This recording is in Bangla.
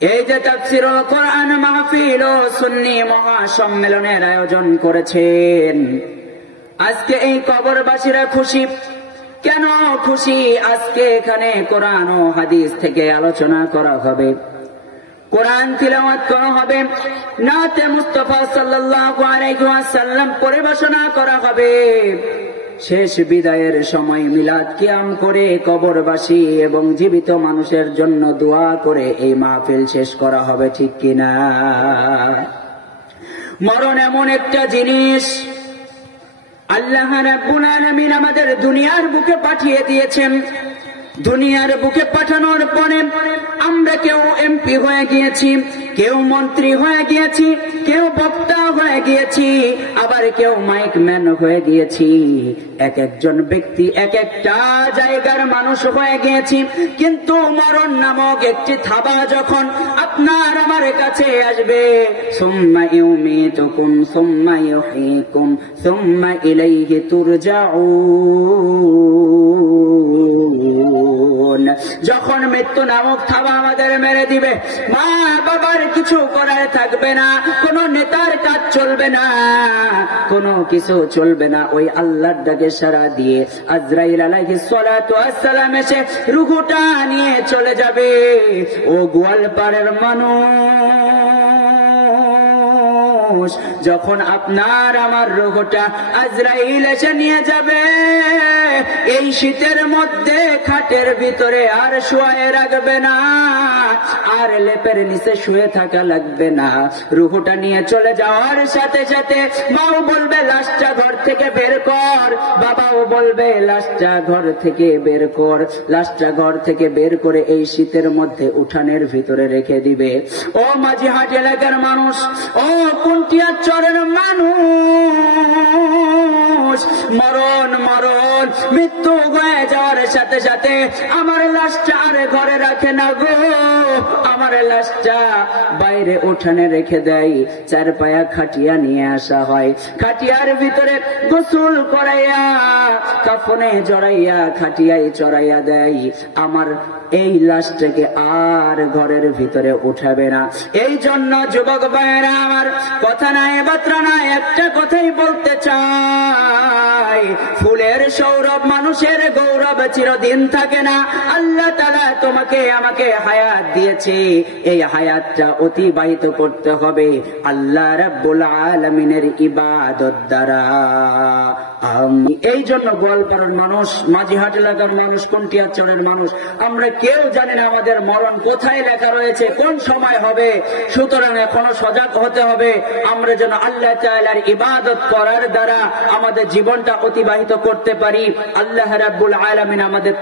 এই যে তাফসীরুল কোরআন মাহফিল ও সুন্নি মহাসম্মেলনের আয়োজন করেছেন, আজকে এই কবরবাসীরা খুশি। কেন খুশি? আজকে এখানে কোরআন ও হাদিস থেকে আলোচনা করা হবে, কোরআন তিলাওয়াত করা হবে, নাতে মুস্তাফা সাল্লাল্লাহু আলাইহি ওয়াসাল্লাম পরিবেশনা করা হবে। শেষ বিদায়ের সময় মিলাদ কিয়াম করে কবরবাসী এবং জীবিত মানুষের জন্য দোয়া করে এই মাহফিল শেষ করা হবে, ঠিক কিনা? মরণ এমন একটা জিনিস আল্লাহ রাব্বুল আলামিন আমাদের দুনিয়ার বুকে পাঠিয়ে দিয়েছেন। দুনিয়ার বুকে পাঠানোর পরে আমরা কেউ এমপি হয়ে গিয়েছি, কেউ মন্ত্রী হয়ে গিয়েছি, কেউ বক্তা হয়ে গিয়েছি, আবার কেউ মাইকম্যান হয়ে গিয়েছি। এক একজন ব্যক্তি এক একটা জায়গার মানুষ হয়ে গিয়েছি। কিন্তু মরণ নামক একটি থাবা যখন আপনার আমার কাছে আসবে, সুম্মা ইউমিতুকুম সুম্মা ইউহয়িকুম সুম্মা ইলাইহি তুরজাউন, যখন মৃত্যু নামক থাবা আমাদের মেরে দিবে, মা বাবার কিছু করার থাকবে না, কোন নেতার কাজ চলবে না, কোনো কিছু চলবে না। ওই আল্লাহর ডাকে সাড়া দিয়ে আজরাইল আলাইহিস সালাতু ওয়াস সালাম এসে রূহটা নিয়ে চলে যাবে। ও গোয়ালপাড়ের মানুষ, যখন আপনার আমার রূহটা আজরাইল এসে নিয়ে যাবে, এই শীতের মধ্যে খাটের ভিতরে আর শুয়ে রাখবে না, আর লেপের নিচে শুয়ে থাকা লাগবে না। রূহটা নিয়ে চলে যাওয়ার সাথে সাথে মাও বলবে লাশটা ঘর থেকে বের কর, বাবাও বলবে লাশটা ঘর থেকে বের কর। লাশটা ঘর থেকে বের করে এই শীতের মধ্যে উঠানের ভিতরে রেখে দিবে। ও মাঝিহাট এলাকার মানুষ, ও কুন্টিয়া চরের মানুষ, মরণ মরণ মৃত্যু হয়ে যাওয়ার সাথে সাথে আমার লাশটা আর ঘরে রাখে না গো, আমার লাশটা বাইরে উঠানে রেখে দেয়। চার পায়া খাটিয়া নিয়ে আসা হয়, খাটিয়ার ভিতরে গোসল করাইয়া কাফনে জড়াইয়া খাটিয়ায় চড়াইয়া দেয়। আমার এই লাশটাকে আর ঘরের ভিতরে উঠাবে না। এই জন্য যুবক ভাইয়েরা আমার, কথা নাই বাত্রা নাই, একটা কথাই বলতে চাই, ফুলের সৌরভ মানুষের গৌরব চিরদিন থাকে না। আল্লাহ তাআলা তোমাকে আমাকে হায়াত দিয়েছে, এই হায়াতটা অতিবাহিত করতে হবে আল্লাহ রাব্বুল আলামিনের ইবাদত দ্বারা। এই জন্য গোয়ালপাড়ার মানুষ, মাঝিহাট এলাকার মানুষ, কুন্টিয়াচরের মানুষ, আমরা কেউ জানি না আমাদের মরণ কোথায় লেখা রয়েছে, কোন সময় হবে। সুতরাং এখনো সজাগ হতে হবে, আমরা যেন আল্লাহ তাআলার ইবাদত করার দ্বারা আমাদের জীবনটা অতিবাহিত করতে পারি। আল্লাহ রাব্বুল আলামিন আমাদের